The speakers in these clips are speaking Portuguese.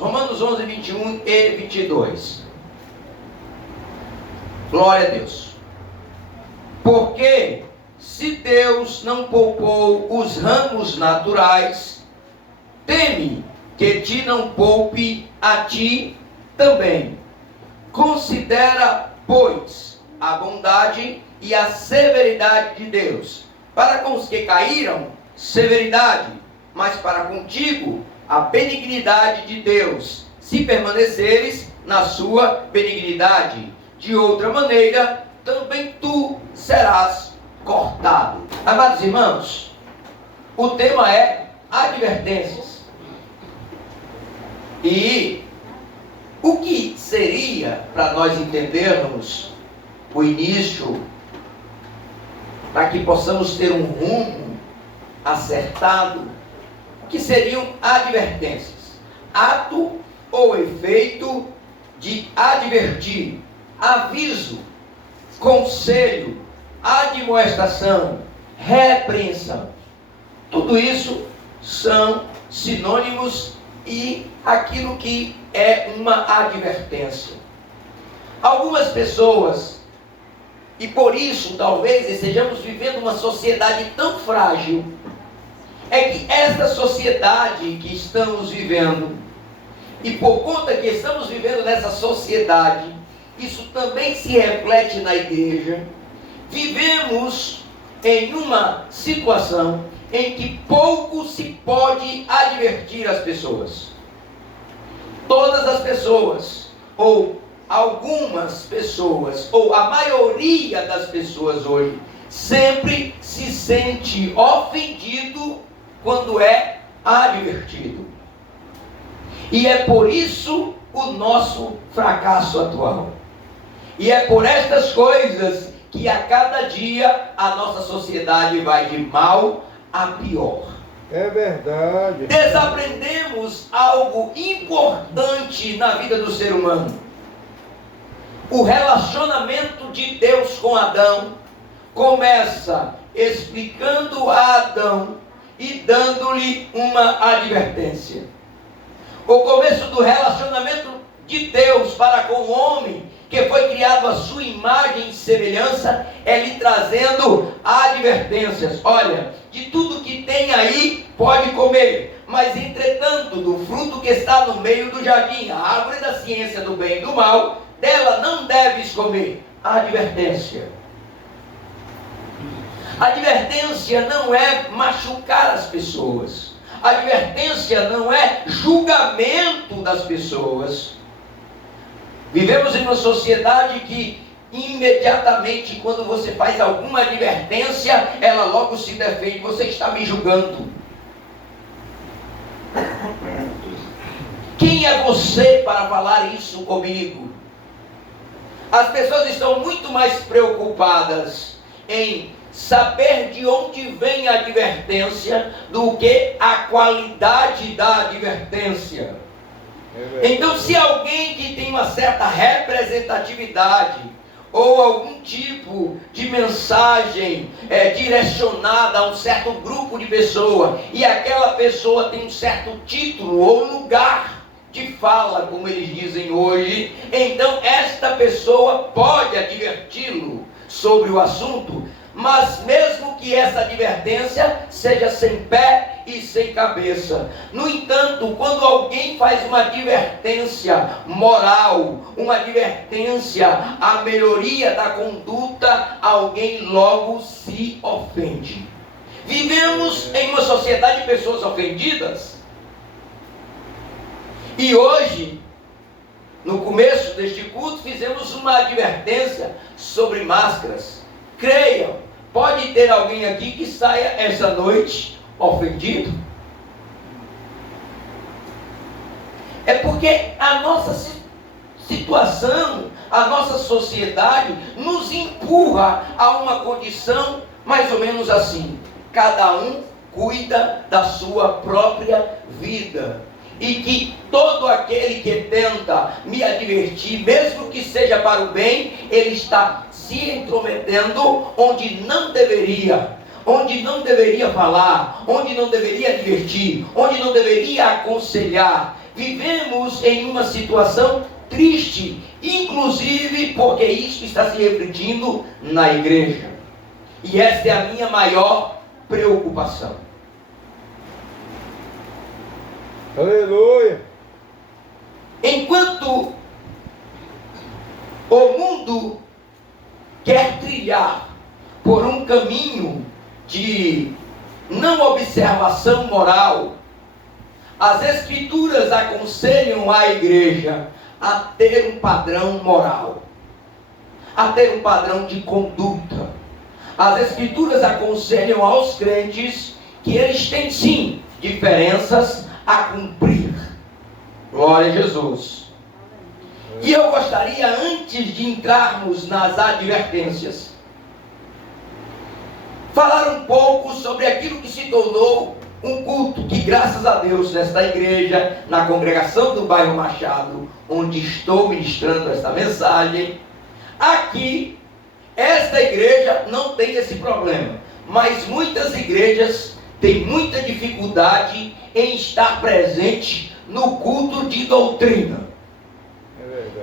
Romanos 11, 21 e 22. Glória a Deus. Porque se Deus não poupou os ramos naturais, teme que te não poupe a ti também. Considera, pois, a bondade e a severidade de Deus. Para com os que caíram, severidade, mas para contigo, a benignidade de Deus, se permaneceres na sua benignidade. De outra maneira, também tu serás cortado. Amados irmãos, o tema é advertências. E o que seria, para nós entendermos o início, para que possamos ter um rumo acertado, o que seriam advertências? Ato ou efeito de advertir, aviso, conselho, admoestação, repreensão. Tudo isso são sinônimos e aquilo que é uma advertência. Algumas pessoas, e por isso talvez estejamos vivendo uma sociedade tão frágil, é que esta sociedade que estamos vivendo, e por conta que estamos vivendo nessa sociedade, isso também se reflete na igreja, vivemos em uma situação em que pouco se pode advertir as pessoas. Todas as pessoas, ou algumas pessoas, ou a maioria das pessoas hoje, sempre se sente ofendido quando é advertido. E é por isso o nosso fracasso atual. E é por estas coisas que a cada dia a nossa sociedade vai de mal a pior. É verdade. Desaprendemos algo importante na vida do ser humano. O relacionamento de Deus com Adão começa explicando a Adão e dando-lhe uma advertência. O começo do relacionamento de Deus para com o homem, que foi criado à sua imagem e semelhança, é lhe trazendo advertências. Olha, de tudo que tem aí, pode comer, mas entretanto, do fruto que está no meio do jardim, a árvore da ciência do bem e do mal, dela não deves comer. Advertência. Advertência não é machucar as pessoas. Advertência não é julgamento das pessoas. Vivemos em uma sociedade que imediatamente quando você faz alguma advertência, ela logo se defende. Você está me julgando. Quem é você para falar isso comigo? As pessoas estão muito mais preocupadas em saber de onde vem a advertência do que a qualidade da advertência. Então, se alguém que tem uma certa representatividade ou algum tipo de mensagem direcionada a um certo grupo de pessoas, e aquela pessoa tem um certo título ou lugar de fala, como eles dizem hoje, então esta pessoa pode adverti-lo sobre o assunto, mas mesmo que essa advertência seja sem pé e sem cabeça. No entanto, quando alguém faz uma advertência moral, uma advertência à melhoria da conduta, alguém logo se ofende. Vivemos em uma sociedade de pessoas ofendidas. E hoje, no começo deste culto, fizemos uma advertência sobre máscaras. Creiam, pode ter alguém aqui que saia essa noite ofendido? É porque a nossa situação, a nossa sociedade nos empurra a uma condição mais ou menos assim: cada um cuida da sua própria vida. E que todo aquele que tenta me advertir, mesmo que seja para o bem, ele está se intrometendo onde não deveria. onde não deveria falar, onde não deveria advertir, onde não deveria aconselhar. Vivemos em uma situação triste, inclusive porque isso está se refletindo na igreja. E esta é a minha maior preocupação. Aleluia. Enquanto o mundo quer trilhar por um caminho de não observação moral, as Escrituras aconselham a igreja a ter um padrão moral, a ter um padrão de conduta. As Escrituras aconselham aos crentes que eles têm sim diferenças a cumprir. Glória a Jesus. E eu gostaria, antes de entrarmos nas advertências, falar um pouco sobre aquilo que se tornou um culto que, graças a Deus, nesta igreja, na congregação do bairro Machado, onde estou ministrando esta mensagem, aqui, esta igreja não tem esse problema, mas muitas igrejas têm muita dificuldade em estar presente no culto de doutrina.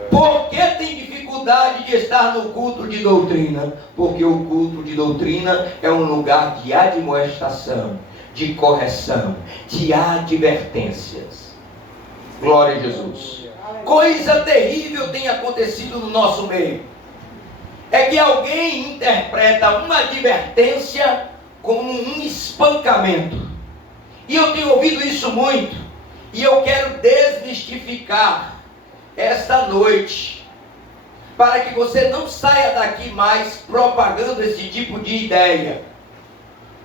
Por que tem dificuldade de estar no culto de doutrina? Porque o culto de doutrina é um lugar de admoestação, de correção, de advertências. Glória a Jesus. Coisa terrível tem acontecido no nosso meio. É que alguém interpreta uma advertência como um espancamento. E eu tenho ouvido isso muito. E eu quero desmistificar esta noite, para que você não saia daqui mais propagando esse tipo de ideia.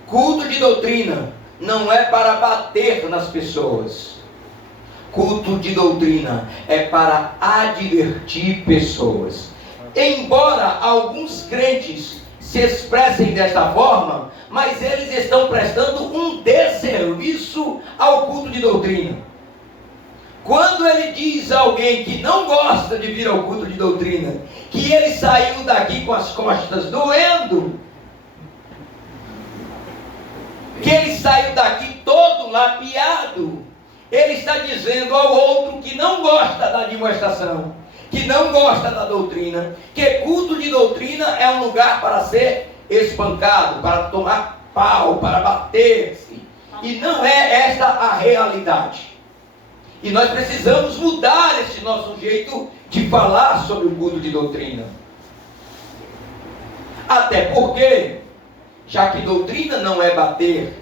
Culto de doutrina não é para bater nas pessoas. Culto de doutrina é para advertir pessoas. Embora alguns crentes se expressem desta forma, mas eles estão prestando um desserviço ao culto de doutrina. Quando ele diz a alguém que não gosta de vir ao culto de doutrina, que ele saiu daqui com as costas doendo, que ele saiu daqui todo lapiado, ele está dizendo ao outro que não gosta da demonstração, que não gosta da doutrina, que culto de doutrina é um lugar para ser espancado, para tomar pau, para bater-se. E não é esta a realidade. E nós precisamos mudar esse nosso jeito de falar sobre o culto de doutrina. Até porque, já que doutrina não é bater,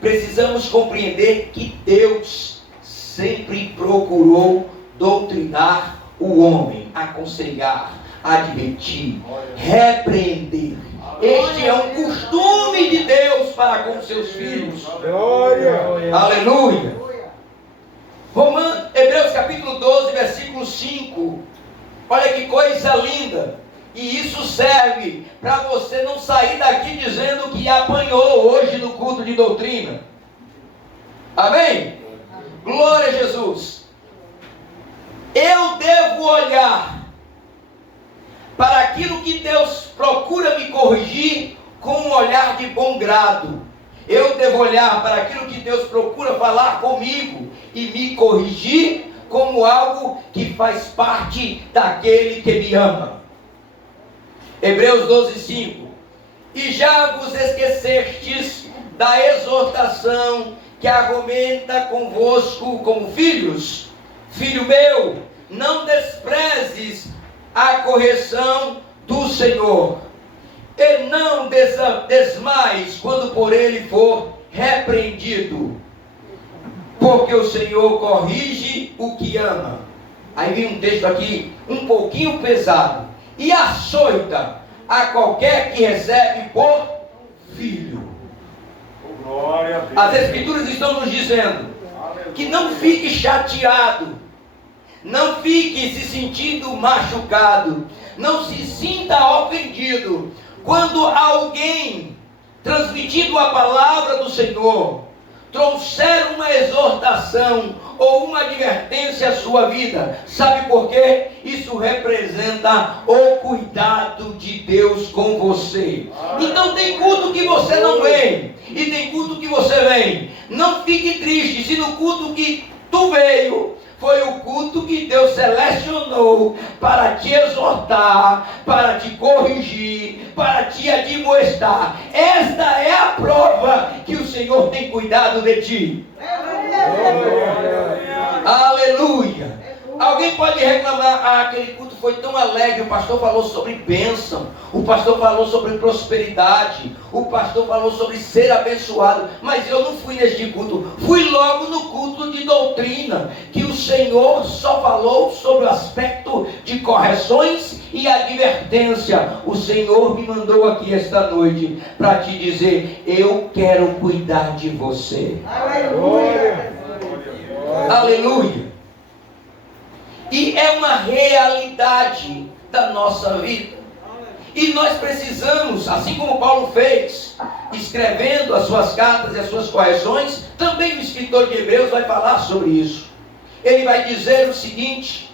precisamos compreender que Deus sempre procurou doutrinar o homem, aconselhar, advertir, repreender. Este é um costume de Deus para com seus filhos. Glória. Aleluia. Hebreus capítulo 12, versículo 5. Olha que coisa linda. E isso serve para você não sair daqui dizendo que apanhou hoje no culto de doutrina. Amém? Glória a Jesus. Eu devo olhar para aquilo que Deus procura me corrigir com um olhar de bom grado. Eu devo olhar para aquilo que Deus procura falar comigo e me corrigir como algo que faz parte daquele que me ama. Hebreus 12, 5. E já vos esquecestes da exortação que argumenta convosco como filhos? Filho meu, não desprezes a correção do Senhor, e não desmais quando por ele for repreendido, porque o Senhor corrige o que ama. Aí vem um texto aqui um pouquinho pesado. E açoita a qualquer que recebe por filho. As Escrituras estão nos dizendo que não fique chateado, não fique se sentindo machucado, não se sinta ofendido quando alguém, transmitindo a palavra do Senhor, trouxer uma exortação ou uma advertência à sua vida. Sabe por quê? Isso representa o cuidado de Deus com você. Então tem culto que você não vem e tem culto que você vem. Não fique triste se no culto que tu veio foi o culto que Deus selecionou para te exortar, para te corrigir, para te admoestar. Esta é a prova que o Senhor tem cuidado de ti. Aleluia! Alguém pode reclamar: aquele culto foi tão alegre, o pastor falou sobre bênção, o pastor falou sobre prosperidade, o pastor falou sobre ser abençoado, mas eu não fui neste culto, fui logo no culto de doutrina, que o Senhor só falou sobre o aspecto de correções e advertência. O Senhor me mandou aqui esta noite para te dizer: eu quero cuidar de você. Aleluia! Aleluia! E é uma realidade da nossa vida. E nós precisamos, assim como Paulo fez, escrevendo as suas cartas e as suas correções, também o escritor de Hebreus vai falar sobre isso. Ele vai dizer o seguinte: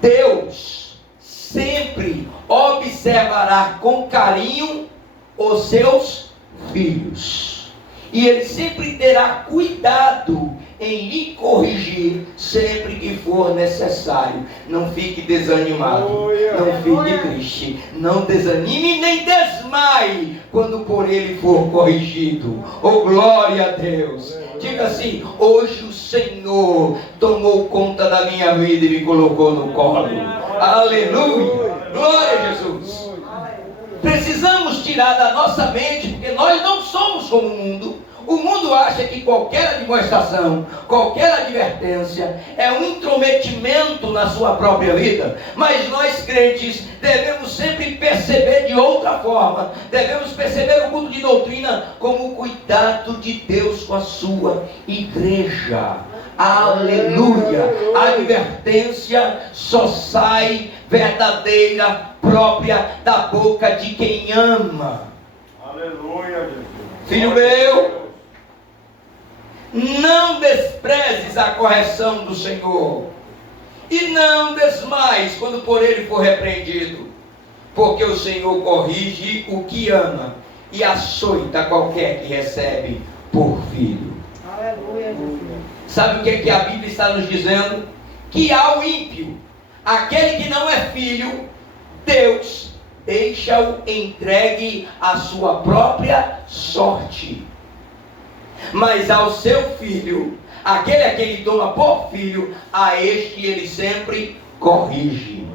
Deus sempre observará com carinho os seus filhos. E Ele sempre terá cuidado em lhe corrigir sempre que for necessário. Não fique desanimado, não fique triste, não desanime nem desmaie quando por Ele for corrigido. Oh, glória a Deus! Diga assim: hoje o Senhor tomou conta da minha vida e me colocou no colo. Aleluia! Glória a Jesus! Precisamos tirar da nossa mente, porque nós não somos como o mundo. O mundo acha que qualquer admoestação, qualquer advertência é um intrometimento na sua própria vida. Mas nós crentes devemos sempre perceber de outra forma. Devemos perceber o culto de doutrina como o cuidado de Deus com a sua igreja. Aleluia! A advertência só sai verdadeira, própria da boca de quem ama. Aleluia, Jesus. Filho meu, não desprezes a correção do Senhor, e não desmaies quando por Ele for repreendido, porque o Senhor corrige o que ama e açoita qualquer que recebe por filho. Aleluia. Sabe o que a Bíblia está nos dizendo? Que ao ímpio, aquele que não é filho, Deus deixa-o entregue à sua própria sorte. Mas ao seu filho, aquele a quem ele toma por filho, a este ele sempre corrige.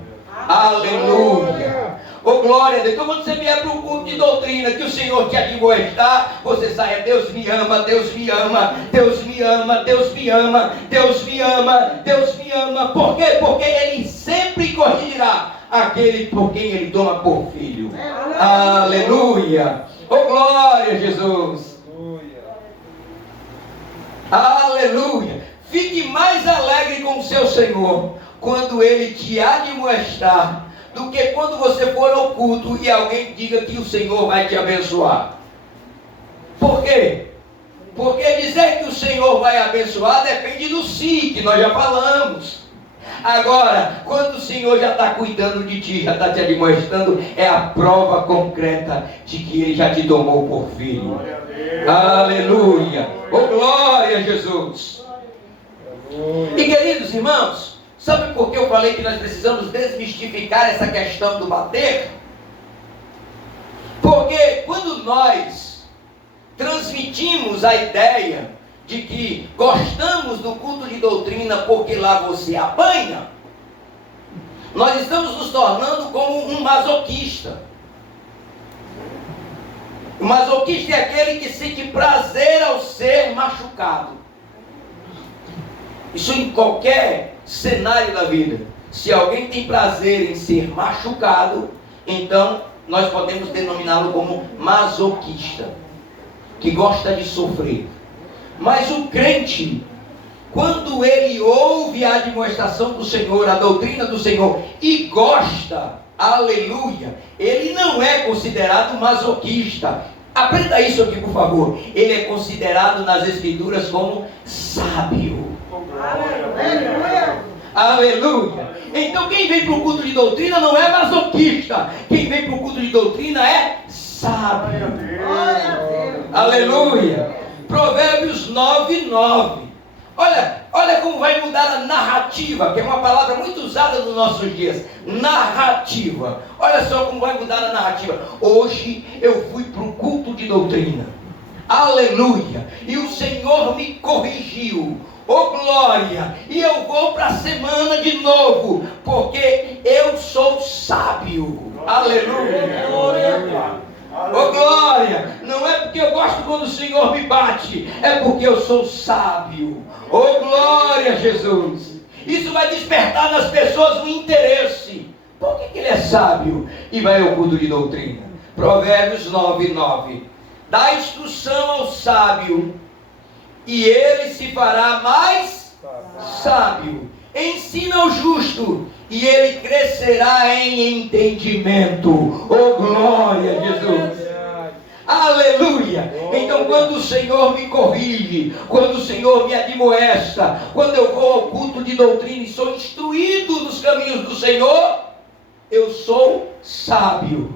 Aleluia! Oh, glória a Deus! Então quando você vier para um culto de doutrina, que o Senhor te admoestar, você saia: Deus me ama, Deus me ama, Deus me ama, Deus me ama, Deus me ama, Deus me ama. Por quê? Porque Ele sempre corrigirá aquele por quem Ele toma por filho. Aleluia! Oh, glória a Jesus! Aleluia! Fique mais alegre com o seu Senhor quando Ele te admoestar, do que quando você for ao culto e alguém diga que o Senhor vai te abençoar. Por quê? Porque dizer que o Senhor vai abençoar depende do si, que nós já falamos. Agora, quando o Senhor já está cuidando de ti, já está te admoestando, é a prova concreta de que Ele já te tomou por filho. Aleluia! Oh, glória a Jesus! E queridos irmãos, sabe por que eu falei que nós precisamos desmistificar essa questão do bater? Porque quando nós transmitimos a ideia de que gostamos do culto de doutrina porque lá você apanha, nós estamos nos tornando como um masoquista. O masoquista é aquele que sente prazer ao ser machucado. Isso em qualquer cenário da vida. Se alguém tem prazer em ser machucado, então nós podemos denominá-lo como masoquista, que gosta de sofrer. Mas o crente, quando ele ouve a admoestação do Senhor, a doutrina do Senhor, e gosta, aleluia, ele não é considerado masoquista. Aprenda isso aqui, por favor. Ele é considerado nas Escrituras como sábio. Aleluia. Aleluia! Então quem vem para o culto de doutrina não é masoquista. Quem vem para o culto de doutrina é sábio. Aleluia! Provérbios 9:9. Olha como vai mudar a narrativa, que é uma palavra muito usada nos nossos dias. Narrativa. Olha só como vai mudar a narrativa. Hoje eu fui para o culto de doutrina. Aleluia! E o Senhor me corrigiu. Oh glória! E eu vou para a semana de novo, porque eu sou sábio. Aleluia! Oh glória! Não é porque eu gosto quando o Senhor me bate, é porque eu sou sábio. Oh glória, Jesus! Isso vai despertar nas pessoas um interesse. Por que ele é sábio? E vai ao culto de doutrina. Provérbios 9:9. Dá instrução ao sábio, e ele se fará mais sábio. Ensina ao justo, e ele crescerá em entendimento. Oh glória a Jesus! Aleluia! Então quando o Senhor me corrige, quando o Senhor me admoesta, quando eu vou ao culto de doutrina e sou instruído nos caminhos do Senhor, eu sou sábio.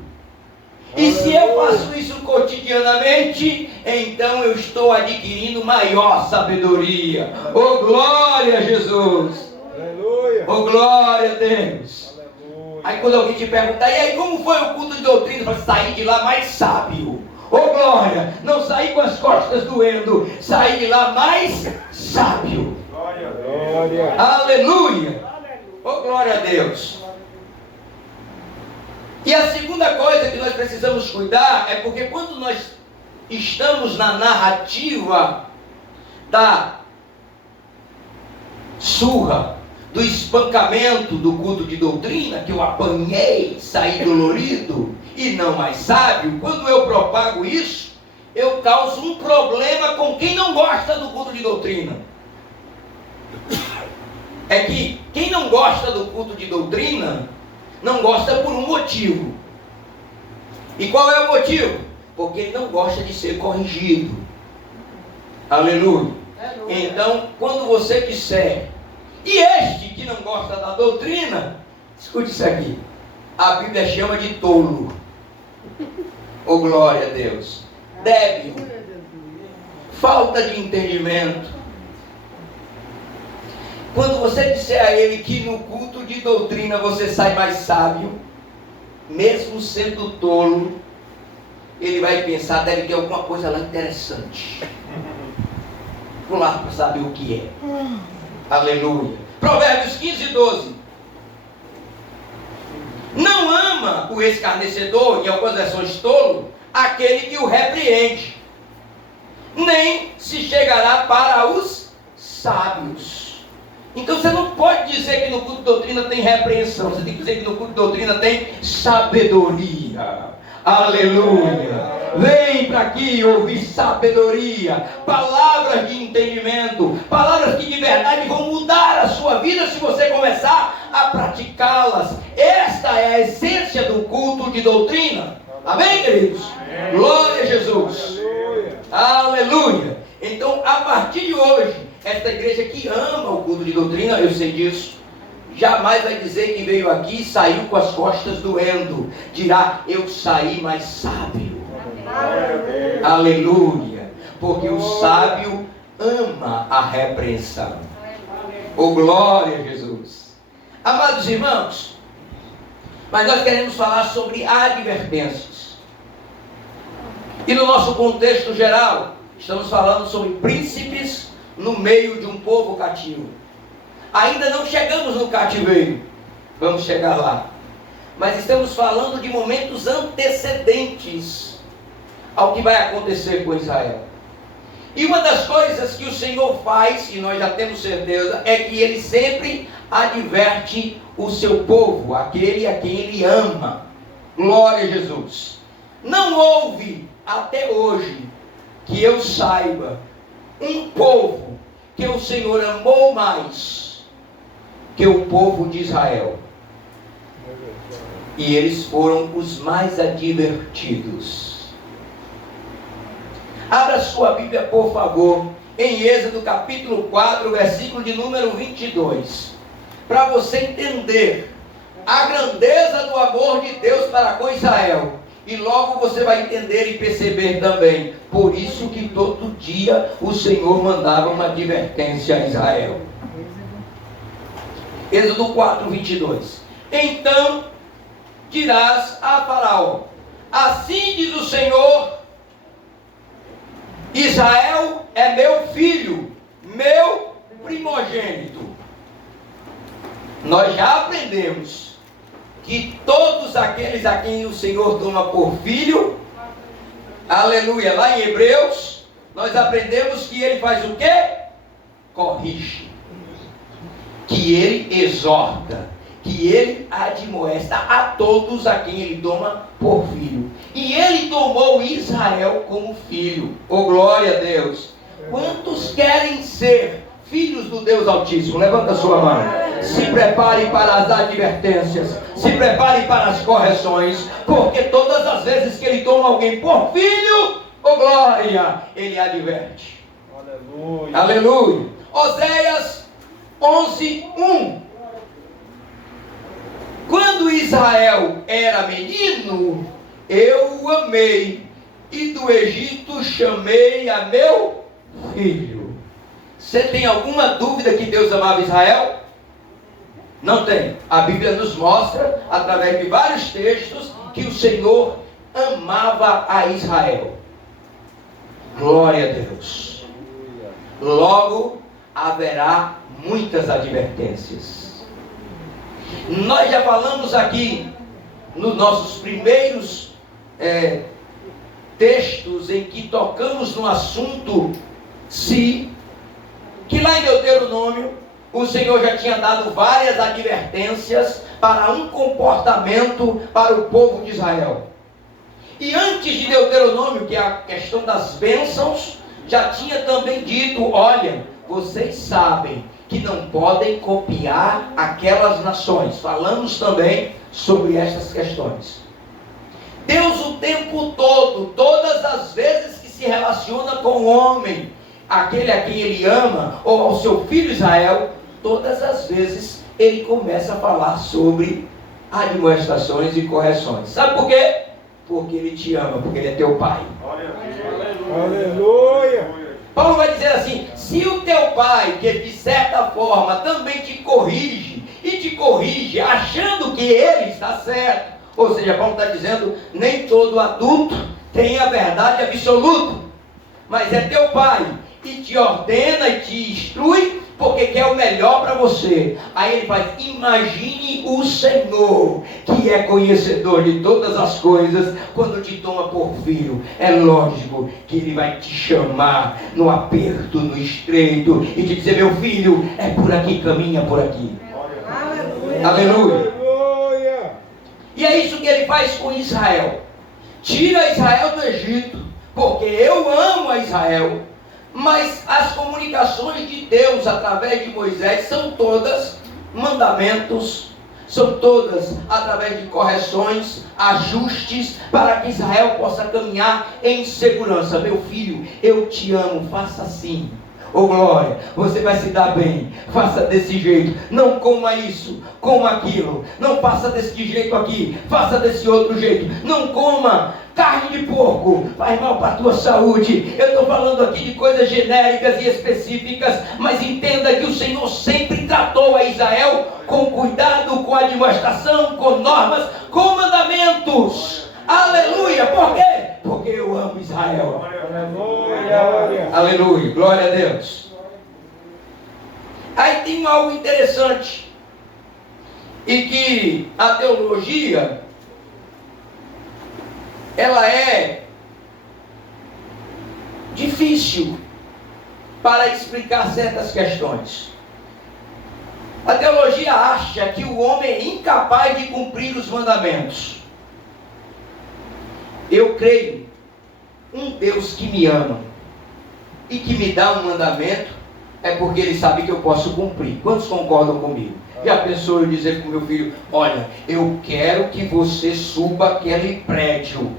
E se eu faço isso cotidianamente, então eu estou adquirindo maior sabedoria. Oh glória a Jesus! Aleluia! Oh glória a Deus! Aleluia! Aí quando alguém te perguntar, e aí como foi o culto de doutrina? Para sair de lá mais sábio. Oh glória! Não sair com as costas doendo, sair de lá mais sábio. Glória! Aleluia! Oh glória a Deus! E a segunda coisa que nós precisamos cuidar é porque quando nós estamos na narrativa da surra, do espancamento do culto de doutrina, que eu apanhei, saí dolorido e não mais sábio, quando eu propago isso, eu causo um problema com quem não gosta do culto de doutrina. É que quem não gosta do culto de doutrina não gosta por um motivo. E qual é o motivo? Porque ele não gosta de ser corrigido. Aleluia. Então, quando você disser, e este que não gosta da doutrina, escute isso aqui, a Bíblia chama de tolo. Oh glória a Deus. Débil, falta de entendimento. Quando você disser a ele que no culto de doutrina você sai mais sábio, mesmo sendo tolo, ele vai pensar, deve ter alguma coisa lá interessante. Vou lá para saber o que é. Aleluia. Provérbios 15:12. Não ama o escarnecedor, em algumas versões tolo, aquele que o repreende, nem se chegará para os sábios. Então você não pode dizer que no culto de doutrina tem repreensão. Você tem que dizer que no culto de doutrina tem sabedoria. Aleluia. Vem para aqui ouvir sabedoria, palavras de entendimento, palavras que de verdade vão mudar a sua vida se você começar a praticá-las. Esta é a essência do culto de doutrina. Amém, queridos? Amém. Glória a Jesus. Aleluia. Então, a partir de hoje, esta igreja que ama o culto de doutrina, eu sei disso, jamais vai dizer que veio aqui e saiu com as costas doendo. Dirá, eu saí mais sábio. Aleluia. Aleluia. Porque o sábio ama a repreensão. Oh glória a Jesus. Amados irmãos, mas nós queremos falar sobre advertências. E no nosso contexto geral, estamos falando sobre príncipes no meio de um povo cativo. Ainda não chegamos no cativeiro, vamos chegar lá. Mas estamos falando de momentos antecedentes ao que vai acontecer com Israel. E uma das coisas que o Senhor faz, e nós já temos certeza, é que Ele sempre adverte o seu povo, aquele a quem Ele ama. Glória a Jesus. Não houve até hoje, que eu saiba, um povo que o Senhor amou mais que o povo de Israel. E eles foram os mais advertidos. Abra sua Bíblia, por favor, em Êxodo capítulo 4, versículo de número 22. Para você entender a grandeza do amor de Deus para com Israel. E logo você vai entender e perceber também. Por isso que todo dia o Senhor mandava uma advertência a Israel. Êxodo 4, 22. Então dirás a Faraó: assim diz o Senhor, Israel é meu filho, meu primogênito. Nós já aprendemos que todos aqueles a quem o Senhor toma por filho, aleluia, lá em Hebreus, nós aprendemos que ele faz o quê? Corrige, que ele exorta, que ele admoesta a todos a quem ele toma por filho. E ele tomou Israel como filho. Oh, glória a Deus! Quantos querem ser filhos do Deus Altíssimo? Levanta a sua mão. Se prepare para as advertências, se prepare para as correções, porque todas as vezes que ele toma alguém por filho, oh glória, ele adverte. Aleluia. Aleluia. Oséias 11:1. Quando Israel era menino, eu o amei, e do Egito chamei a meu filho. Você tem alguma dúvida que Deus amava Israel? Não tem. A Bíblia nos mostra, através de vários textos, que o Senhor amava a Israel. Glória a Deus. Logo, haverá muitas advertências. Nós já falamos aqui, nos nossos primeiros textos, em que tocamos no assunto que lá em Deuteronômio, o Senhor já tinha dado várias advertências para um comportamento para o povo de Israel. E antes de Deuteronômio, que é a questão das bênçãos, já tinha também dito: olha, vocês sabem que não podem copiar aquelas nações. Falamos também sobre estas questões. Deus o tempo todo, todas as vezes que se relaciona com o homem, aquele a quem ele ama, ou ao seu filho Israel, todas as vezes ele começa a falar sobre admoestações e correções. Sabe por quê? Porque ele te ama, porque ele é teu pai. Aleluia. Paulo vai dizer assim: se o teu pai, que de certa forma também te corrige, e te corrige achando que ele está certo, ou seja, Paulo está dizendo, nem todo adulto tem a verdade absoluta, mas é teu pai, e te ordena e te instrui, porque quer o melhor para você. Aí ele faz: imagine o Senhor, que é conhecedor de todas as coisas, quando te toma por filho. É lógico que ele vai te chamar no aperto, no estreito, e te dizer: meu filho, é por aqui, caminha por aqui. Aleluia. Aleluia. Aleluia. E é isso que ele faz com Israel. Tira Israel do Egito, porque eu amo a Israel. Mas as comunicações de Deus através de Moisés são todas mandamentos, são todas através de correções, ajustes, para que Israel possa caminhar em segurança. Meu filho, eu te amo, faça assim. Oh glória, você vai se dar bem, faça desse jeito, não coma isso, coma aquilo, não faça desse jeito aqui, faça desse outro jeito, não coma carne de porco, faz mal para a tua saúde. Eu estou falando aqui de coisas genéricas e específicas, mas entenda que o Senhor sempre tratou a Israel com cuidado, com admoestação, com normas, com mandamentos. Aleluia, por quê? Porque eu amo Israel. Aleluia. Aleluia, glória a Deus. Aí tem algo interessante, e que a teologia, ela é difícil para explicar certas questões. A teologia acha que o homem é incapaz de cumprir os mandamentos. Eu creio um Deus que me ama e que me dá um mandamento, é porque ele sabe que eu posso cumprir. Quantos concordam comigo? Já pensou eu dizer para o meu filho: olha, eu quero que você suba aquele prédio.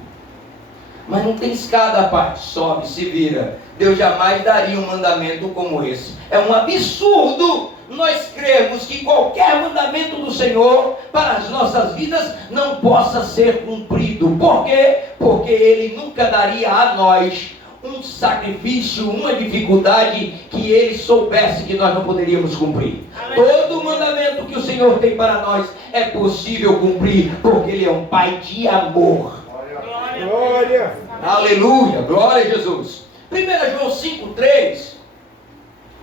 Mas não tem escada à parte, sobe, se vira. Deus jamais daria um mandamento como esse. É um absurdo nós crermos que qualquer mandamento do Senhor para as nossas vidas não possa ser cumprido. Por quê? Porque Ele nunca daria a nós um sacrifício, uma dificuldade que Ele soubesse que nós não poderíamos cumprir. Todo mandamento que o Senhor tem para nós é possível cumprir, porque Ele é um Pai de amor. Glória. Aleluia, glória a Jesus. 1 João 5,3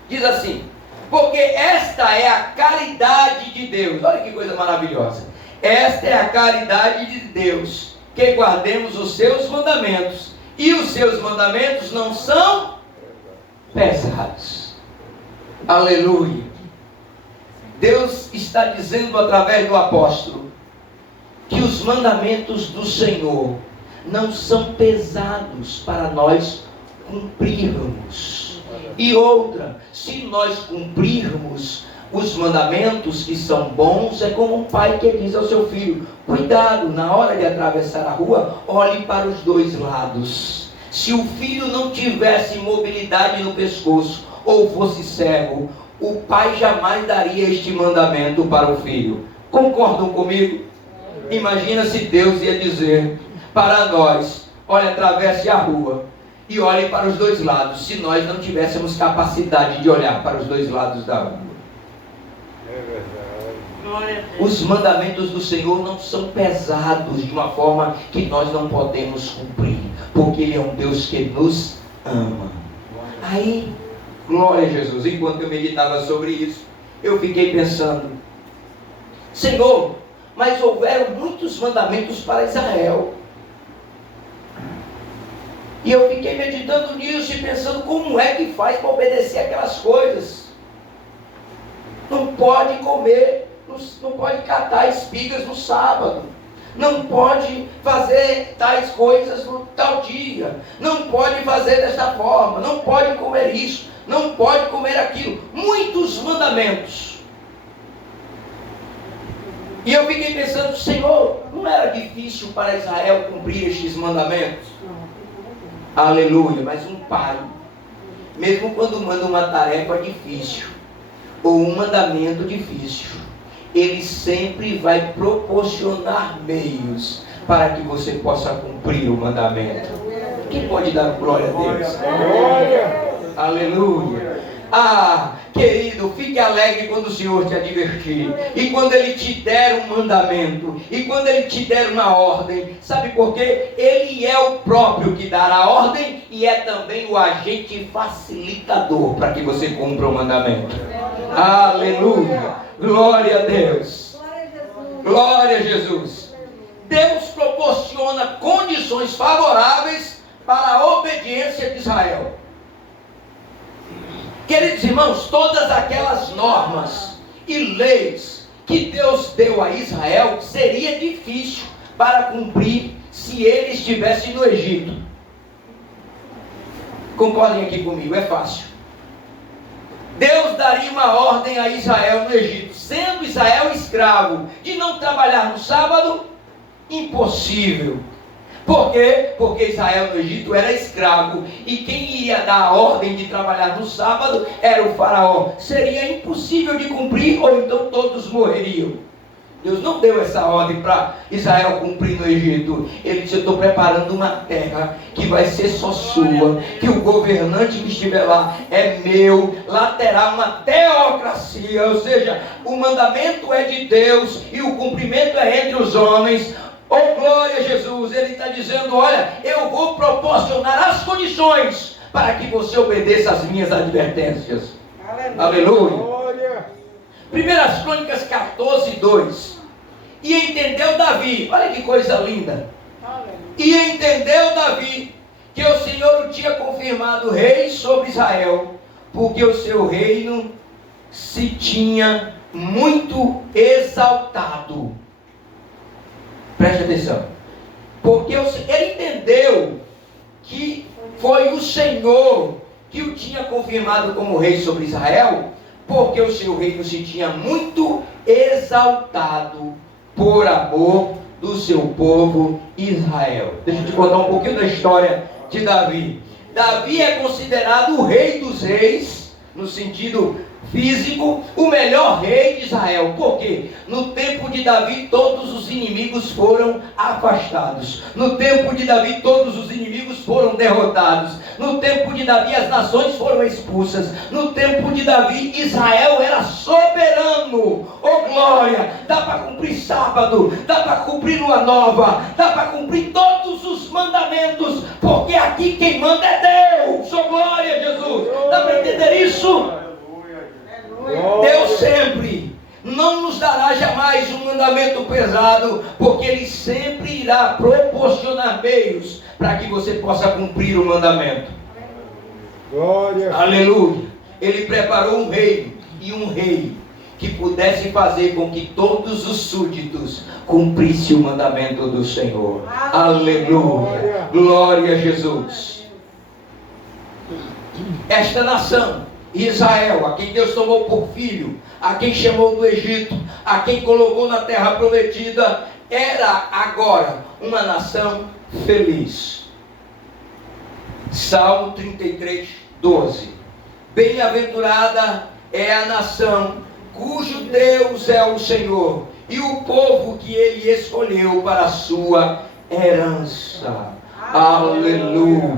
diz assim: porque esta é a caridade de Deus. Olha que coisa maravilhosa. Esta é a caridade de Deus, que guardemos os seus mandamentos. E os seus mandamentos não são pesados. Aleluia. Deus está dizendo através do apóstolo que os mandamentos do Senhor não são pesados para nós cumprirmos. E outra, se nós cumprirmos os mandamentos que são bons, é como um pai que diz ao seu filho: cuidado, na hora de atravessar a rua, olhe para os dois lados. Se o filho não tivesse mobilidade no pescoço ou fosse cego, o pai jamais daria este mandamento para o filho. Concordam comigo? Imagina se Deus ia dizer para nós: olha, atravesse a rua e olhe para os dois lados, se nós não tivéssemos capacidade de olhar para os dois lados da rua. Os mandamentos do Senhor não são pesados de uma forma que nós não podemos cumprir, porque Ele é um Deus que nos ama. Aí, glória a Jesus, enquanto eu meditava sobre isso, eu fiquei pensando: Senhor, mas houveram muitos mandamentos para Israel. E eu fiquei meditando nisso e pensando como é que faz para obedecer aquelas coisas. Não pode comer, não pode catar espigas no sábado, não pode fazer tais coisas no tal dia, não pode fazer desta forma, não pode comer isso, não pode comer aquilo. Muitos mandamentos. E eu fiquei pensando: Senhor, não era difícil para Israel cumprir estes mandamentos? Aleluia. Mas um pai, mesmo quando manda uma tarefa difícil ou um mandamento difícil, ele sempre vai proporcionar meios para que você possa cumprir o mandamento. Quem pode dar glória a Deus? Glória. Aleluia. Ah, querido, fique alegre quando o Senhor te advertir, e quando Ele te der um mandamento, e quando Ele te der uma ordem. Sabe por quê? Ele é o próprio que dará a ordem, e é também o agente facilitador para que você cumpra o mandamento. Aleluia, glória a Deus, glória a Jesus. Deus proporciona condições favoráveis para a obediência de Israel. Queridos irmãos, todas aquelas normas e leis que Deus deu a Israel seria difícil para cumprir se ele estivesse no Egito. Concordem aqui comigo, é fácil. Deus daria uma ordem a Israel no Egito, sendo Israel escravo, de não trabalhar no sábado. Impossível. Por quê? Porque Israel no Egito era escravo, e quem iria dar a ordem de trabalhar no sábado era o faraó. Seria impossível de cumprir, ou então todos morreriam. Deus não deu essa ordem para Israel cumprir no Egito. Ele disse: eu estou preparando uma terra que vai ser só sua, que o governante que estiver lá é meu. Lá terá uma teocracia, ou seja, o mandamento é de Deus e o cumprimento é entre os homens. Oh, glória a Jesus. Ele está dizendo: olha, eu vou proporcionar as condições para que você obedeça às minhas advertências. Aleluia. Glória. 1 Crônicas 14:2. E entendeu Davi, olha que coisa linda. E entendeu Davi que o Senhor o tinha confirmado rei sobre Israel, porque o seu reino se tinha muito exaltado. Preste atenção. Porque ele entendeu que foi o Senhor que o tinha confirmado como rei sobre Israel, porque o seu reino se tinha muito exaltado por amor do seu povo Israel. Deixa eu te contar um pouquinho da história de Davi. Davi é considerado o rei dos reis, no sentido físico, o melhor rei de Israel. Por quê? No tempo de Davi todos os inimigos foram afastados. No tempo de Davi todos os inimigos foram derrotados. No tempo de Davi as nações foram expulsas. No tempo de Davi Israel era soberano. Oh glória! Dá para cumprir sábado, dá para cumprir lua nova, dá para cumprir todos os mandamentos, porque aqui quem manda é Deus. Oh glória, Jesus! Dá para entender isso? Deus sempre não nos dará jamais um mandamento pesado, porque Ele sempre irá proporcionar meios para que você possa cumprir o mandamento. Glória. Aleluia. Ele preparou um rei e um rei que pudesse fazer com que todos os súditos cumprissem o mandamento do Senhor. Aleluia. Glória a Jesus. Esta nação Israel, a quem Deus tomou por filho, a quem chamou do Egito, a quem colocou na terra prometida, era agora uma nação feliz. Salmo 33, 12. Bem-aventurada é a nação cujo Deus é o Senhor, e o povo que Ele escolheu para a sua herança. Aleluia.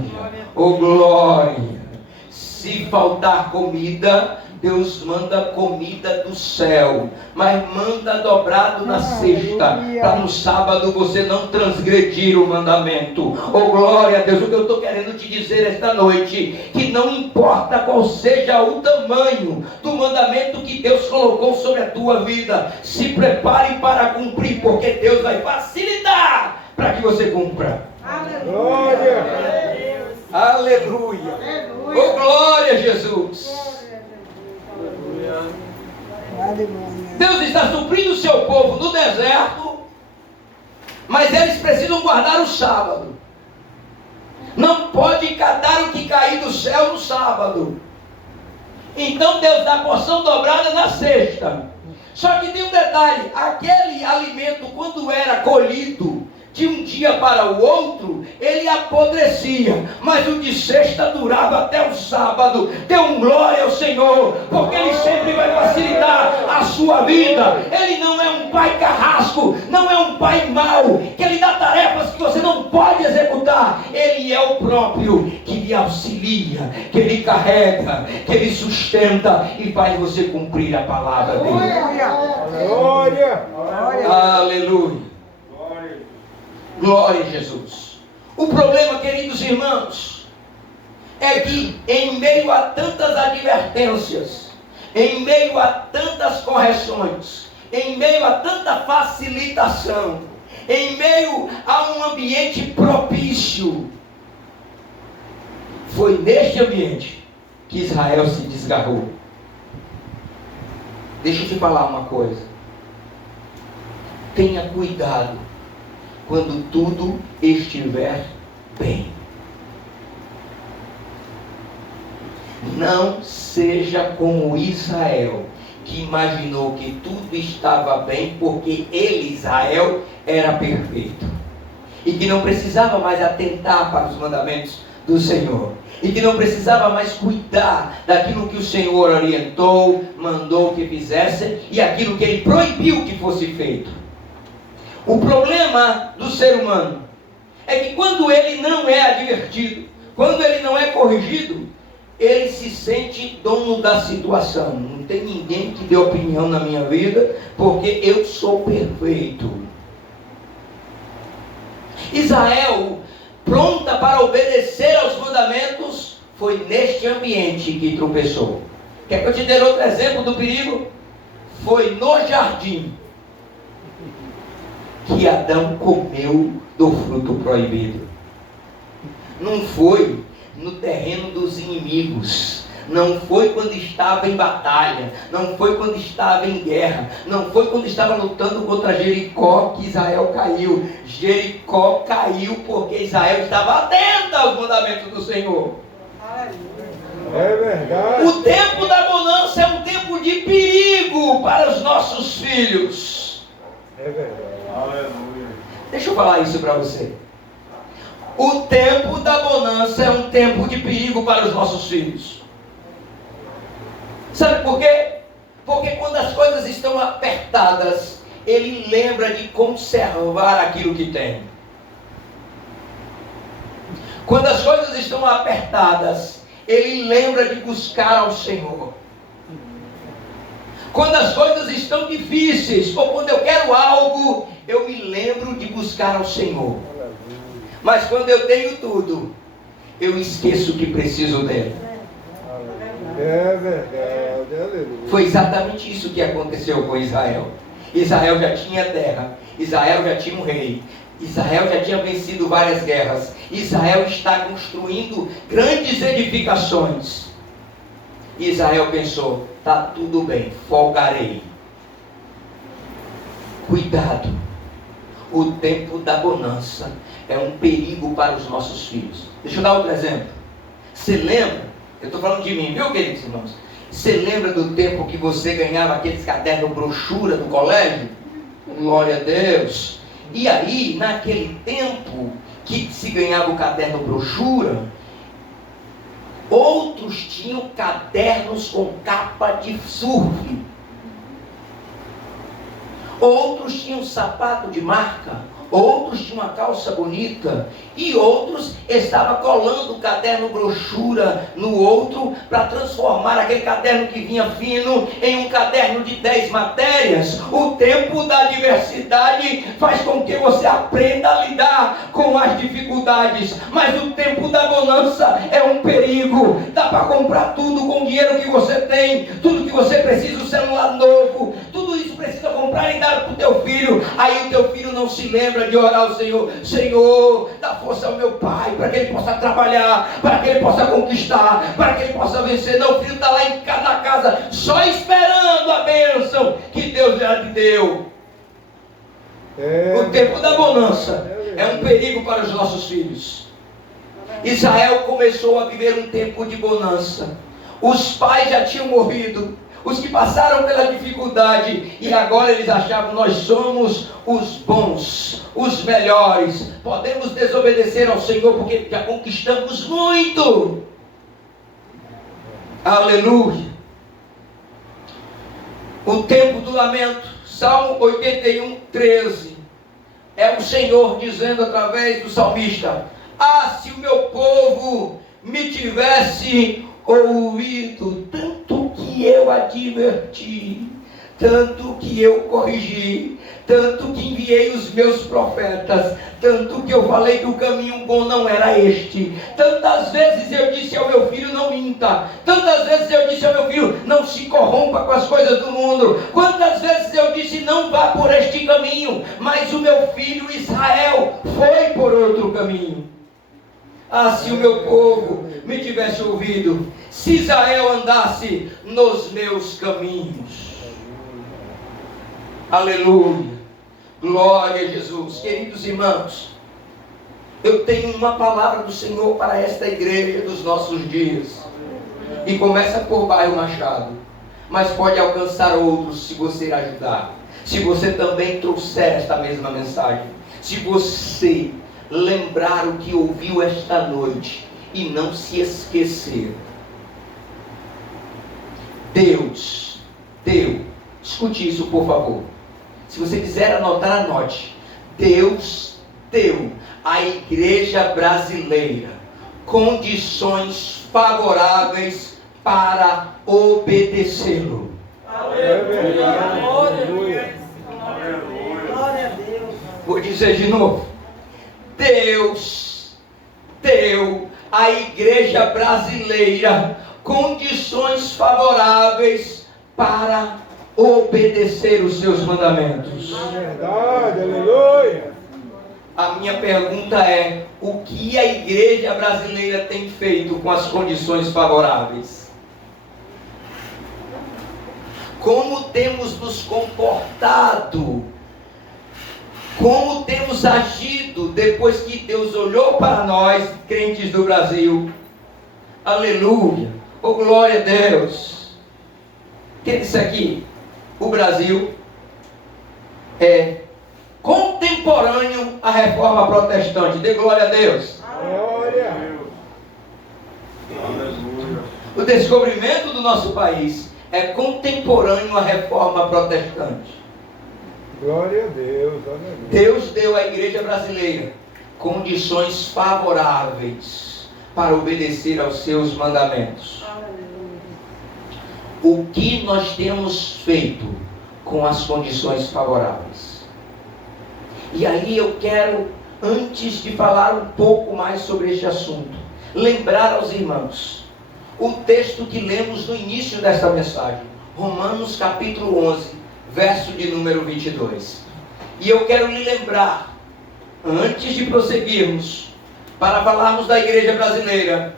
Oh glória. Se faltar comida, Deus manda comida do céu, mas manda dobrado na sexta, para no sábado você não transgredir o mandamento. Oh glória a Deus. O que eu estou querendo te dizer esta noite, que não importa qual seja o tamanho do mandamento que Deus colocou sobre a tua vida, se prepare para cumprir, porque Deus vai facilitar para que você cumpra. Glória. Aleluia. Oh glória a Jesus. Deus está suprindo o seu povo no deserto, mas eles precisam guardar o sábado. Não pode catar o que cair do céu no sábado. Então Deus dá porção dobrada na sexta. Só que tem um detalhe: aquele alimento, quando era colhido de um dia para o outro, ele apodrecia, mas o de sexta durava até o sábado. Dê glória ao Senhor, porque Ele sempre vai facilitar a sua vida. Ele não é um pai carrasco, não é um pai mau, que Ele dá tarefas que você não pode executar. Ele é o próprio que lhe auxilia, que Ele carrega, que Ele sustenta e faz você cumprir a palavra dele. Glória. Aleluia. Glória a Jesus. O problema, queridos irmãos, é que em meio a tantas advertências, em meio a tantas correções, em meio a tanta facilitação, em meio a um ambiente propício, foi neste ambiente que Israel se desgarrou. Deixa eu te falar uma coisa. Tenha cuidado quando tudo estiver bem. Não seja como Israel, que imaginou que tudo estava bem porque ele, Israel, era perfeito, e que não precisava mais atentar para os mandamentos do Senhor, e que não precisava mais cuidar daquilo que o Senhor orientou, mandou que fizesse, e aquilo que Ele proibiu que fosse feito. O problema do ser humano é que quando ele não é advertido, quando ele não é corrigido, ele se sente dono da situação. Não tem ninguém que dê opinião na minha vida, porque eu sou perfeito. Israel, pronta para obedecer aos mandamentos, foi neste ambiente que tropeçou. Quer que eu te dê outro exemplo do perigo? Foi no jardim que Adão comeu do fruto proibido. Não foi no terreno dos inimigos, não foi quando estava em batalha, não foi quando estava em guerra, não foi quando estava lutando contra Jericó que Israel caiu. Jericó caiu porque Israel estava atento aos mandamentos do Senhor. É verdade. O tempo da bonança é um tempo de perigo para os nossos filhos. É verdade. Aleluia. eu falar isso para você. O tempo da bonança é um tempo de perigo para os nossos filhos. Sabe por quê? Porque quando as coisas estão apertadas, ele lembra de conservar aquilo que tem. Quando as coisas estão apertadas, ele lembra de buscar ao Senhor. Quando as coisas estão difíceis, ou quando eu quero algo, eu me lembro de buscar ao Senhor. Mas quando eu tenho tudo, eu esqueço que preciso dele. É verdade, aleluia. Foi exatamente isso que aconteceu com Israel. Israel já tinha terra, Israel já tinha um rei, Israel já tinha vencido várias guerras, Israel está construindo grandes edificações. Israel pensou, tá tudo bem, folgarei. Cuidado, o tempo da bonança é um perigo para os nossos filhos. Deixa eu dar outro exemplo. Você lembra? Eu estou falando de mim, viu, queridos irmãos? Você lembra do tempo que você ganhava aqueles cadernos brochura no colégio? Glória a Deus! E aí, naquele tempo que se ganhava o caderno brochura, outros tinham cadernos com capa de surf. Outros tinham sapato de marca, outros tinham uma calça bonita, e outros estavam colando o caderno brochura no outro, para transformar aquele caderno que vinha fino em um caderno de 10 matérias. O tempo da diversidade faz com que você aprenda a lidar com as dificuldades, mas o tempo da bonança é um perigo. Dá para comprar tudo com o dinheiro que você tem, tudo que você precisa, um celular novo, tudo isso precisa comprar e dar para o teu filho. Aí o teu filho não se lembra de orar ao Senhor: Senhor, dá força ao meu pai, para que ele possa trabalhar, para que ele possa conquistar, para que ele possa vencer. Não, o filho está lá em cada casa, só esperando a bênção que Deus já te deu. O tempo da bonança é um perigo para os nossos filhos. Israel começou a viver um tempo de bonança. Os pais já tinham morrido, os que passaram pela dificuldade, e agora eles achavam: nós somos os bons, os melhores, podemos desobedecer ao Senhor porque já conquistamos muito. Aleluia. O tempo do lamento. Salmo 81, 13. É o Senhor dizendo através do salmista: ah, se o meu povo me tivesse ouvido, tanto que eu adverti, tanto que eu corrigi, tanto que enviei os meus profetas, tanto que eu falei que o caminho bom não era este. Tantas vezes eu disse ao meu filho: não minta. Tantas vezes eu disse ao meu filho: não se corrompa com as coisas do mundo. Quantas vezes eu disse: não vá por este caminho. Mas o meu filho Israel foi por outro caminho. Ah, se o meu povo me tivesse ouvido, se Israel andasse nos meus caminhos. Aleluia, glória a Jesus. Queridos irmãos, eu tenho uma palavra do Senhor para esta igreja dos nossos dias, e começa por Bairro Machado, mas pode alcançar outros se você ajudar, se você também trouxer esta mesma mensagem, se você lembrar o que ouviu esta noite e não se esquecer. Deus deu, escute isso por favor, se você quiser anotar, anote. Deus deu à igreja brasileira condições favoráveis para obedecê-lo. Aleluia. Glória a Deus. Vou dizer de novo. Deus deu à igreja brasileira condições favoráveis para obedecer os seus mandamentos. Verdade, aleluia. A minha pergunta é: o que a igreja brasileira tem feito com as condições favoráveis? Como temos nos comportado? Como temos agido depois que Deus olhou para nós, crentes do Brasil? Aleluia, oh glória a Deus. Quem disse aqui? O Brasil é contemporâneo à reforma protestante. Dê glória a Deus. Glória. Aleluia. O descobrimento do nosso país é contemporâneo à reforma protestante. Glória a Deus. Aleluia. Deus deu à igreja brasileira condições favoráveis para obedecer aos seus mandamentos. O que nós temos feito com as condições favoráveis? E aí eu quero, antes de falar um pouco mais sobre este assunto, lembrar aos irmãos o texto que lemos no início desta mensagem, Romanos capítulo 11, verso de número 22. E eu quero lhe lembrar, antes de prosseguirmos, para falarmos da igreja brasileira,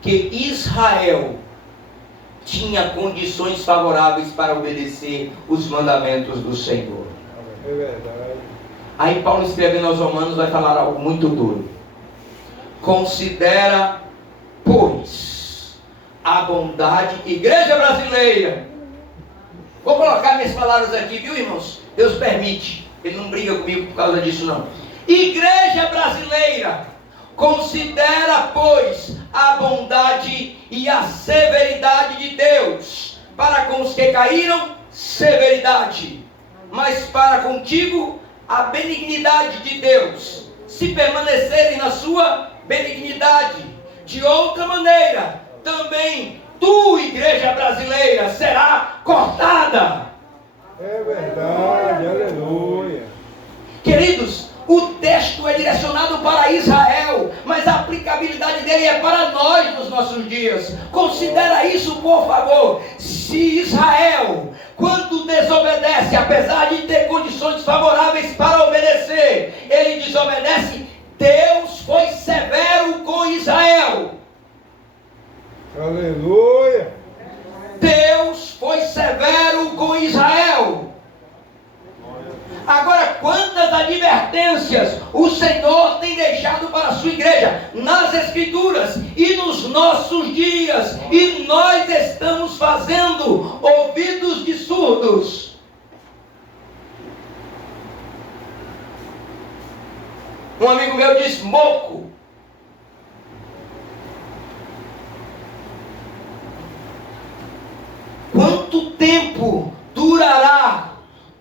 que Israel tinha condições favoráveis para obedecer os mandamentos do Senhor. É verdade. Aí Paulo, escrevendo aos Romanos, vai falar algo muito duro. Considera, pois, a bondade, igreja brasileira. Vou colocar minhas palavras aqui, viu, irmãos? Deus permite. Ele não briga comigo por causa disso, não. Igreja brasileira, considera, pois, a bondade e a severidade de Deus. Para com os que caíram, severidade. Mas para contigo, a benignidade de Deus, se permanecerem na sua benignidade. De outra maneira, também tu, igreja brasileira, será cortada. É verdade. Aleluia. Queridos, o texto é direcionado para Israel, mas a aplicabilidade dele é para nós nos nossos dias. Considera isso, por favor. Se Israel, quando desobedece, apesar de ter condições favoráveis para obedecer, ele desobedece, Deus foi severo com Israel. Aleluia. Deus foi severo com Israel. Agora, quantas advertências o Senhor tem deixado para a sua igreja nas Escrituras e nos nossos dias, e nós estamos fazendo ouvidos de surdos. Um amigo meu diz moco. Quanto tempo durará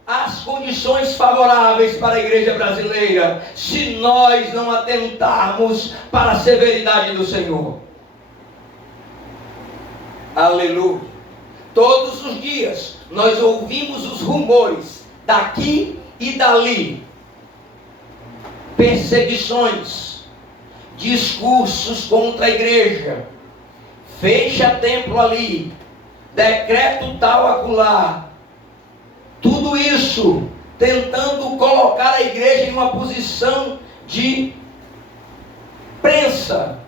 as condições favoráveis para a igreja brasileira se nós não atentarmos para a severidade do Senhor? Aleluia. Todos os dias nós ouvimos os rumores daqui e dali, perseguições, discursos contra a igreja, fecha templo ali, decreto tal acolá. Tudo isso tentando colocar a igreja em uma posição de prensa,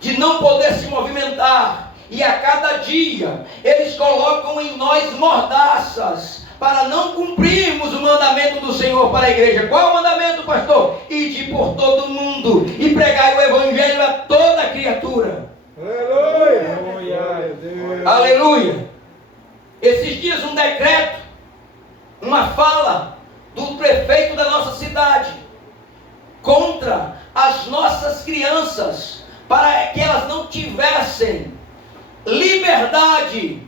de não poder se movimentar. E a cada dia eles colocam em nós mordaças para não cumprirmos o mandamento do Senhor para a igreja. Qual é o mandamento, pastor? Ide por todo mundo e pregai o evangelho a toda criatura. Aleluia. Aleluia. Aleluia. Esses dias um decreto, uma fala do prefeito da nossa cidade contra as nossas crianças, para que elas não tivessem liberdade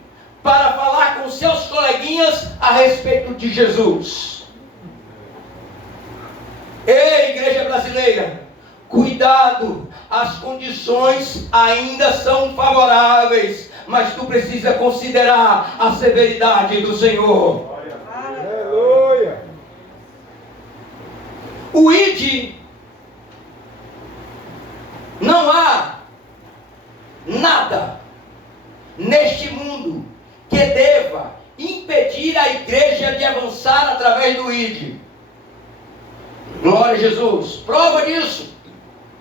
para falar com seus coleguinhas a respeito de Jesus. Ei, igreja brasileira, cuidado, as condições ainda são favoráveis, mas tu precisa considerar a severidade do Senhor. Aleluia. O ID, não há nada neste mundo que deva impedir a igreja de avançar através do ID. Glória a Jesus. Prova disso: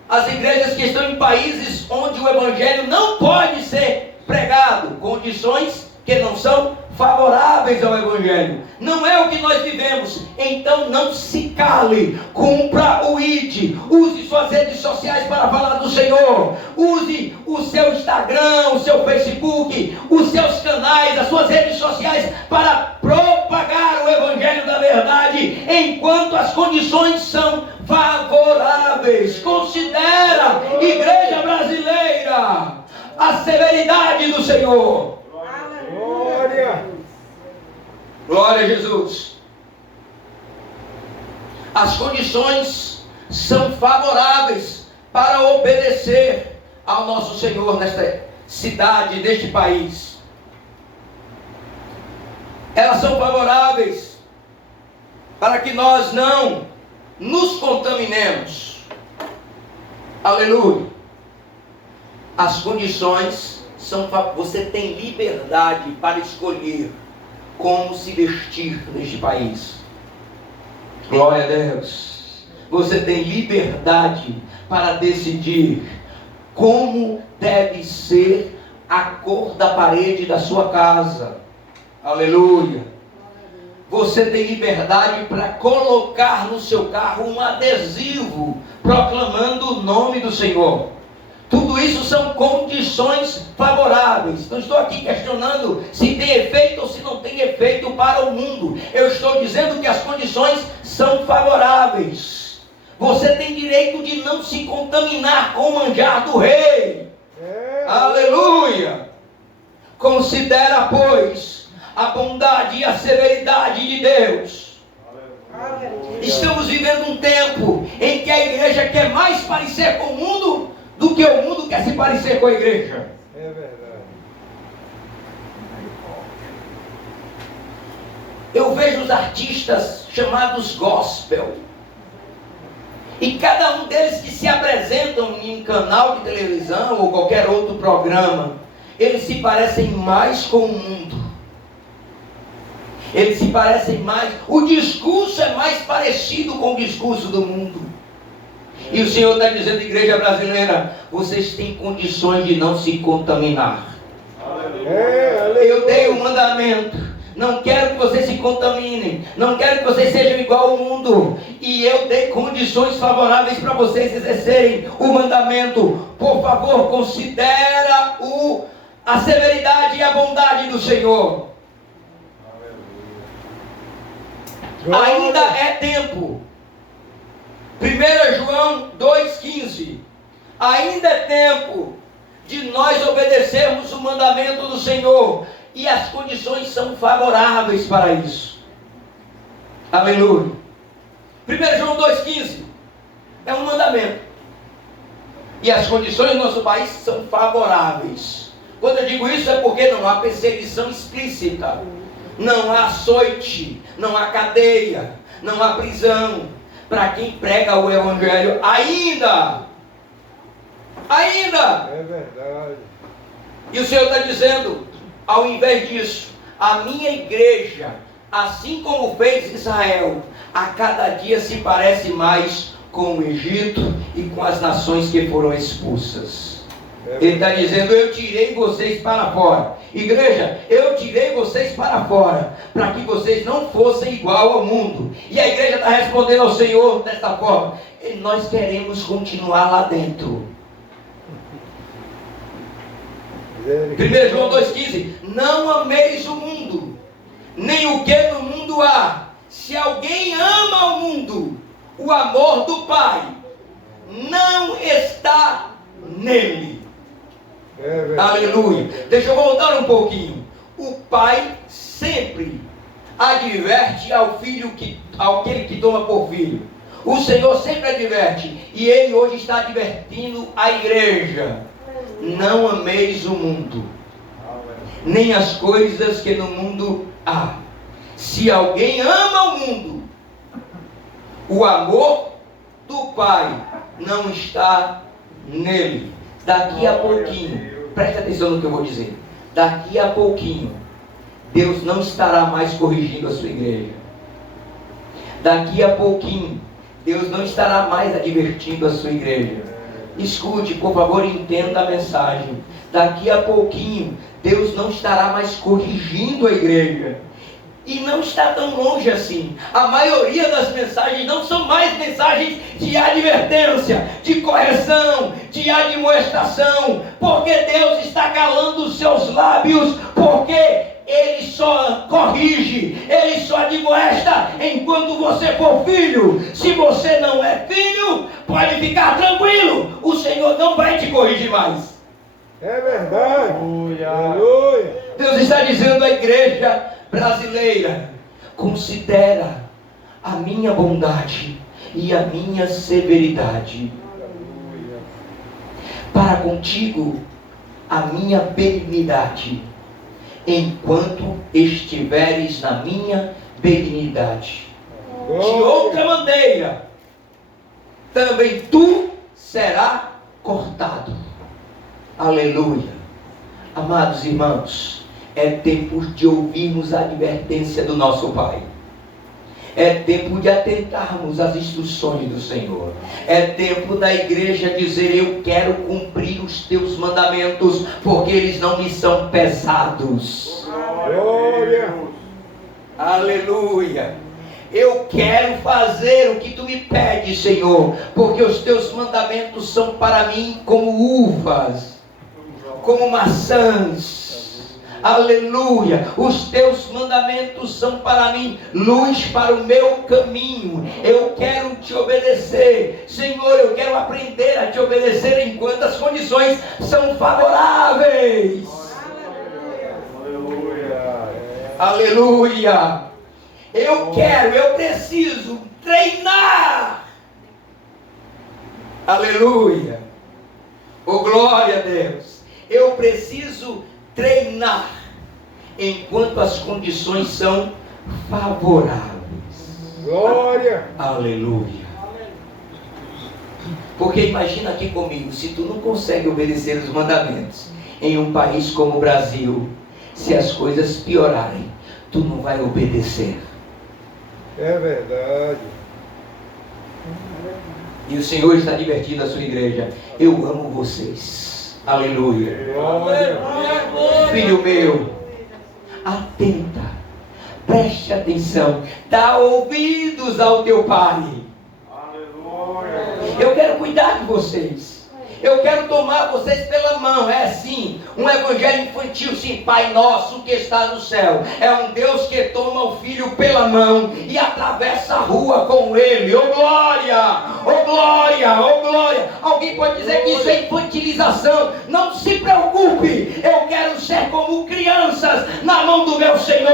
as igrejas que estão em países onde o evangelho não pode ser pregado, condições que não são favoráveis ao evangelho. Não é o que nós vivemos. Então não se cale. Cumpra o ID. Use suas redes sociais para falar do Senhor. Use o seu Instagram, o seu Facebook, os seus canais, as suas redes sociais para propagar o evangelho da verdade, enquanto enquanto as condições são favoráveis. Considera, igreja brasileira, a severidade do Senhor. Glória. Glória a Jesus. As condições são favoráveis para obedecer ao nosso Senhor nesta cidade, neste país. Elas são favoráveis para que nós não nos contaminemos. Aleluia. As condições são favoráveis. Você tem liberdade para escolher como se vestir neste país. Glória a Deus. Você tem liberdade para decidir como deve ser a cor da parede da sua casa. Aleluia. Você tem liberdade para colocar no seu carro um adesivo proclamando o nome do Senhor. Tudo isso são condições favoráveis. Não estou aqui questionando se tem efeito ou se não tem efeito para o mundo. Eu estou dizendo que as condições são favoráveis. Você tem direito de não se contaminar com o manjar do rei. Aleluia. Considera, pois, a bondade e a severidade de Deus. Estamos vivendo um tempo em que a igreja quer mais parecer com o mundo do que o mundo quer se parecer com a igreja. É verdade. Eu vejo os artistas chamados gospel, e cada um deles que se apresentam em um canal de televisão ou qualquer outro programa, eles se parecem mais com o mundo. Eles se parecem mais, o discurso é mais parecido com o discurso do mundo. E o Senhor está dizendo, igreja brasileira, vocês têm condições de não se contaminar. Eu dei um mandamento. Não quero que vocês se contaminem. Não quero que vocês sejam igual ao mundo. E eu dei condições favoráveis para vocês exercerem o mandamento. Por favor, considera a severidade e a bondade do Senhor. Ainda é tempo. 1 João 2,15. Ainda é tempo de nós obedecermos o mandamento do Senhor. E as condições são favoráveis para isso. Aleluia. 1 João 2,15 é um mandamento. E as condições do nosso país são favoráveis. Quando eu digo isso é porque não há perseguição explícita. Não há açoite, não há cadeia, não há prisão para quem prega o evangelho ainda. É verdade. E o Senhor está dizendo, ao invés disso, a minha igreja, assim como fez Israel, a cada dia se parece mais com o Egito e com as nações que foram expulsas. Ele está dizendo, eu tirei vocês para fora. Igreja, eu tirei vocês para fora, para que vocês não fossem igual ao mundo. E a igreja está respondendo ao Senhor desta forma, nós queremos continuar lá dentro. 1 João 2,15, não ameis o mundo, nem o que no mundo há. Se alguém ama o mundo, o amor do Pai não está nele. Aleluia. Deixa eu voltar um pouquinho. O pai sempre adverte ao filho aquele que toma por filho. O Senhor sempre adverte. E Ele hoje está advertindo a igreja. Não ameis o mundo, nem as coisas que no mundo há. Se alguém ama o mundo, o amor do Pai não está nele. Daqui a pouquinho, preste atenção no que eu vou dizer. Daqui a pouquinho, Deus não estará mais corrigindo a sua igreja. Daqui a pouquinho, Deus não estará mais advertindo a sua igreja. Escute, por favor, entenda a mensagem. Daqui a pouquinho, Deus não estará mais corrigindo a igreja. E não está tão longe assim. A maioria das mensagens não são mais mensagens de advertência, de correção, de admoestação, porque Deus está calando os seus lábios, porque Ele só corrige, Ele só admoesta enquanto você for filho. Se você não é filho, pode ficar tranquilo, o Senhor não vai te corrigir mais. É verdade. Aleluia. Deus está dizendo à igreja brasileira: considera a minha bondade e a minha severidade. Para contigo a minha benignidade, enquanto estiveres na minha benignidade. De outra maneira, também tu serás cortado. Aleluia. Amados irmãos, é tempo de ouvirmos a advertência do nosso Pai. É tempo de atentarmos às instruções do Senhor. É tempo da igreja dizer: eu quero cumprir os teus mandamentos, porque eles não me são pesados. Glória. Aleluia. Eu quero fazer o que tu me pedes, Senhor, porque os teus mandamentos são para mim como uvas, como maçãs. Aleluia. Os teus mandamentos são para mim luz para o meu caminho. Eu quero te obedecer, Senhor. Eu quero aprender a te obedecer enquanto as condições são favoráveis. Aleluia. Eu preciso treinar. Aleluia. Oh, glória a Deus. Eu preciso treinar enquanto as condições são favoráveis. Glória. Aleluia. Porque imagina aqui comigo, se tu não consegue obedecer os mandamentos em um país como o Brasil, se as coisas piorarem, tu não vai obedecer. É verdade. E o Senhor está divertindo a sua igreja: eu amo vocês. Aleluia. Glória. Filho meu, atenta, preste atenção, dá ouvidos ao teu Pai. Eu quero cuidar de vocês. Eu quero tomar vocês pela mão. É assim, um evangelho infantil, sim. Pai nosso que está no céu. É um Deus que toma o filho pela mão e atravessa a rua com ele. Oh glória, oh glória, oh glória. Alguém pode dizer que isso é infantilização. Não se preocupe, eu quero ser como crianças na mão do meu Senhor.